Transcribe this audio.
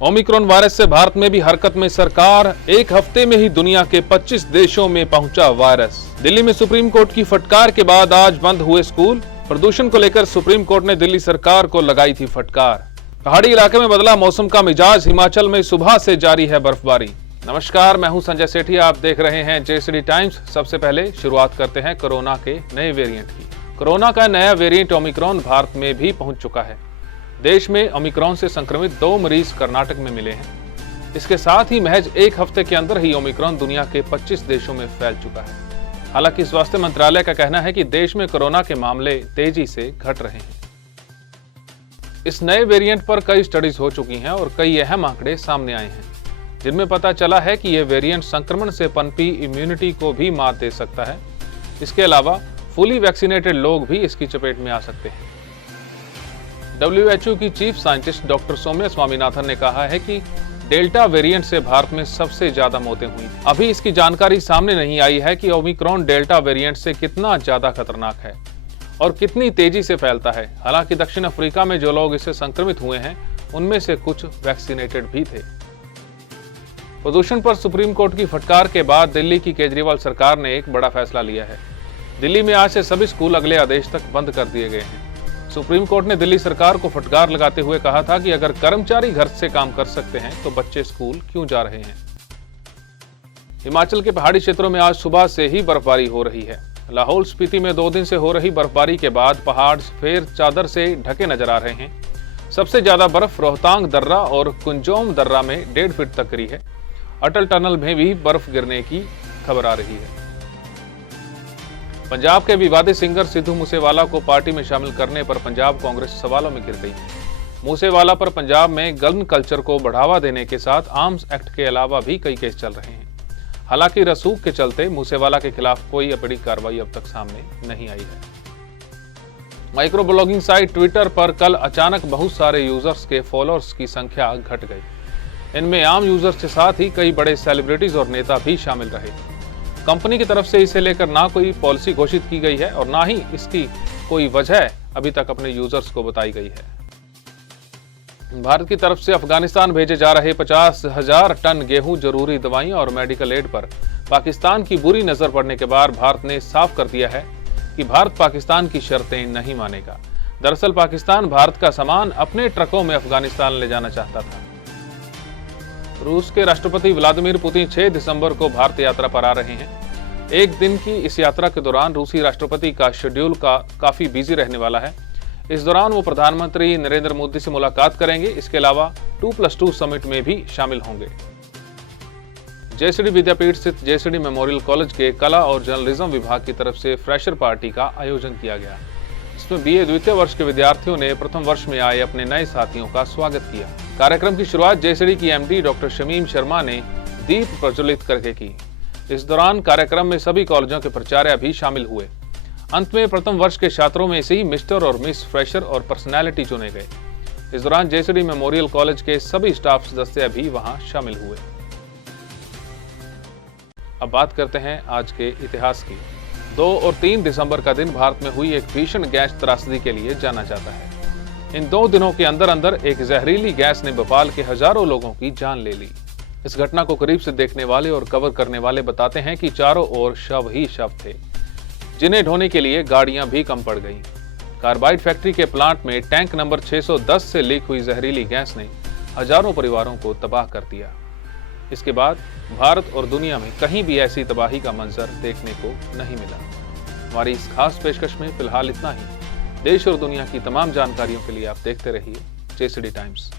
Omicron virus से भारत में भी हरकत में सरकार। एक हफ्ते में ही दुनिया के 25 देशों में पहुंचा वायरस। दिल्ली में सुप्रीम कोर्ट की फटकार के बाद आज बंद हुए स्कूल। प्रदूषण को लेकर सुप्रीम कोर्ट ने दिल्ली सरकार को लगाई थी फटकार। पहाड़ी इलाके में बदला मौसम का मिजाज। हिमाचल में सुबह से जारी है बर्फबारी। नमस्कार, मैं हूं संजय सेठी। आप देख रहे हैं जेएसडी टाइम्स। सबसे पहले शुरुआत करते हैं कोरोना के नए वेरिएंट की। कोरोना का नया वेरिएंट ओमिक्रॉन भारत में भी पहुंच चुका है। देश में ओमिक्रॉन से संक्रमित 2 मरीज कर्नाटक में मिले हैं। इसके साथ ही महज एक हफ्ते के अंदर ही ओमिक्रॉन दुनिया के 25 देशों में फैल चुका है। हालांकि स्वास्थ्य मंत्रालय का कहना है कि देश में कोरोना के मामले तेजी से घट रहे हैं। इस नए वेरिएंट पर कई स्टडीज हो चुकी हैं और कई अहम आंकड़े सामने आए हैं, जिनमें पता चला है कि यह वेरिएंट संक्रमण से पनपी इम्यूनिटी को भी मात दे सकता है। इसके अलावा फुली वैक्सीनेटेड लोग भी इसकी चपेट में आ सकते हैं। WHO की chief scientist doctor Soumya Swaminathan ने कहा है कि डेल्टा वेरिएंट से भारत में सबसे ज्यादा मौतें हुई। अभी इसकी जानकारी सामने नहीं आई है कि ओमिक्रॉन डेल्टा वेरिएंट से कितना ज्यादा खतरनाक है और कितनी तेजी से फैलता है। हालांकि दक्षिण अफ्रीका में जो लोग इससे संक्रमित हुए हैं, उनमें से कुछ वैक्सीनेटेड भी थे। प्रदूषण पर सुप्रीम कोर्ट की फटकार के बाद दिल्ली की केजरीवाल सरकार ने एक बड़ा फैसला लिया है। दिल्ली में आज से सभी स्कूल अगले आदेश तक बंद कर दिए गए हैं। सुप्रीम कोर्ट ने दिल्ली सरकार को फटकार लगाते हुए कहा था कि अगर कर्मचारी घर से काम कर सकते हैं तो बच्चे स्कूल क्यों जा रहे हैं। हिमाचल के पहाड़ी क्षेत्रों में आज सुबह से ही बर्फबारी हो रही है। लाहौल स्पीति में 2 दिन से हो रही बर्फबारी के बाद पहाड़ फिर चादर से ढके नजर आ रहे हैं। सबसे ज्यादा बर्फ रोहतांग दर्रा और कुंजोम दर्रा में 1.5 फीट तक गिरी है। अटल टनल में भी बर्फ गिरने की खबर आ रही है। पंजाब के विवादित सिंगर सिद्धू मूसेवाला को पार्टी में शामिल करने पर पंजाब कांग्रेस सवालों में घिर गई। मूसेवाला पर पंजाब में गन कल्चर को बढ़ावा देने के साथ आर्म्स एक्ट के अलावा भी कई केस चल रहे हैं। हालांकि रसूख के चलते मूसेवाला के खिलाफ कोई अपनी कार्रवाई अब तक सामने नहीं आई है। माइक्रो ब्लॉगिंग साइट ट्विटर पर कल अचानक बहुत सारे यूजर्स के फॉलोअर्स की संख्या घट गई। इनमें आम यूजर्स के साथ ही कई बड़े सेलिब्रिटीज और नेता भी शामिल रहे। कंपनी की तरफ से इसे लेकर ना कोई पॉलिसी घोषित की गई है और ना ही इसकी कोई वजह अभी तक अपने यूजर्स को बताई गई है। भारत की तरफ से अफगानिस्तान भेजे जा रहे 50,000 टन गेहूं, जरूरी दवाइयां और मेडिकल एड पर पाकिस्तान की बुरी नजर पड़ने के बाद भारत ने साफ कर दिया है कि भारत पाकिस्तान की शर्तें नहीं मानेगा। दरअसल पाकिस्तान भारत का सामान अपने ट्रकों में अफगानिस्तान ले जाना चाहता था। रूस के राष्ट्रपति व्लादिमीर पुतिन 6 दिसंबर को भारत यात्रा पर आ रहे हैं। एक दिन की इस यात्रा के दौरान रूसी राष्ट्रपति का शेड्यूल काफी बिजी रहने वाला है। इस दौरान वो प्रधानमंत्री नरेंद्र मोदी से मुलाकात करेंगे। इसके अलावा 2+2 समिट में भी शामिल होंगे। जेएसडी विद्यापीठ स्थित जेएसडी मेमोरियल कॉलेज के कला और जर्नलिज्म विभाग की तरफ से फ्रेशर पार्टी का आयोजन किया गया। इसमें बीए द्वितीय वर्ष के विद्यार्थियों ने प्रथम वर्ष में आए अपने नए साथियों का स्वागत किया। कार्यक्रम की शुरुआत जेएसडी की एमडी डॉक्टर शमीम शर्मा ने दीप प्रज्वलित करके की। इस दौरान कार्यक्रम में सभी कॉलेजों के प्राचार्य भी शामिल हुए। अंत में प्रथम वर्ष के छात्रों में से ही मिस्टर और मिस फ्रेशर और पर्सनैलिटी चुने गए। इस दौरान जेएसडी मेमोरियल कॉलेज के सभी स्टाफ सदस्य भी वहां शामिल हुए। अब बात करते हैं आज के इतिहास की। 2 और 3 दिसंबर का दिन भारत में हुई एक भीषण गैस त्रासदी के लिए जाना जाता है। इन 2 दिनों के अंदर अंदर एक जहरीली गैस ने भोपाल के हजारों लोगों की जान ले ली। इस घटना को करीब से देखने वाले और कवर करने वाले बताते हैं कि चारों ओर शव ही शव थे, जिन्हें ढोने के लिए गाड़ियां भी कम पड़ गईं। कार्बाइड फैक्ट्री के प्लांट में टैंक नंबर 610 से लीक हुई जहरीली गैस ने हजारों परिवारों को तबाह कर दिया। इसके बाद भारत और दुनिया में कहीं भी ऐसी तबाही का मंजर देखने को नहीं मिला। हमारी इस खास पेशकश में फिलहाल इतना ही। देश और दुनिया की तमाम जानकारियों के लिए आप देखते रहिए जेएसडी टाइम्स।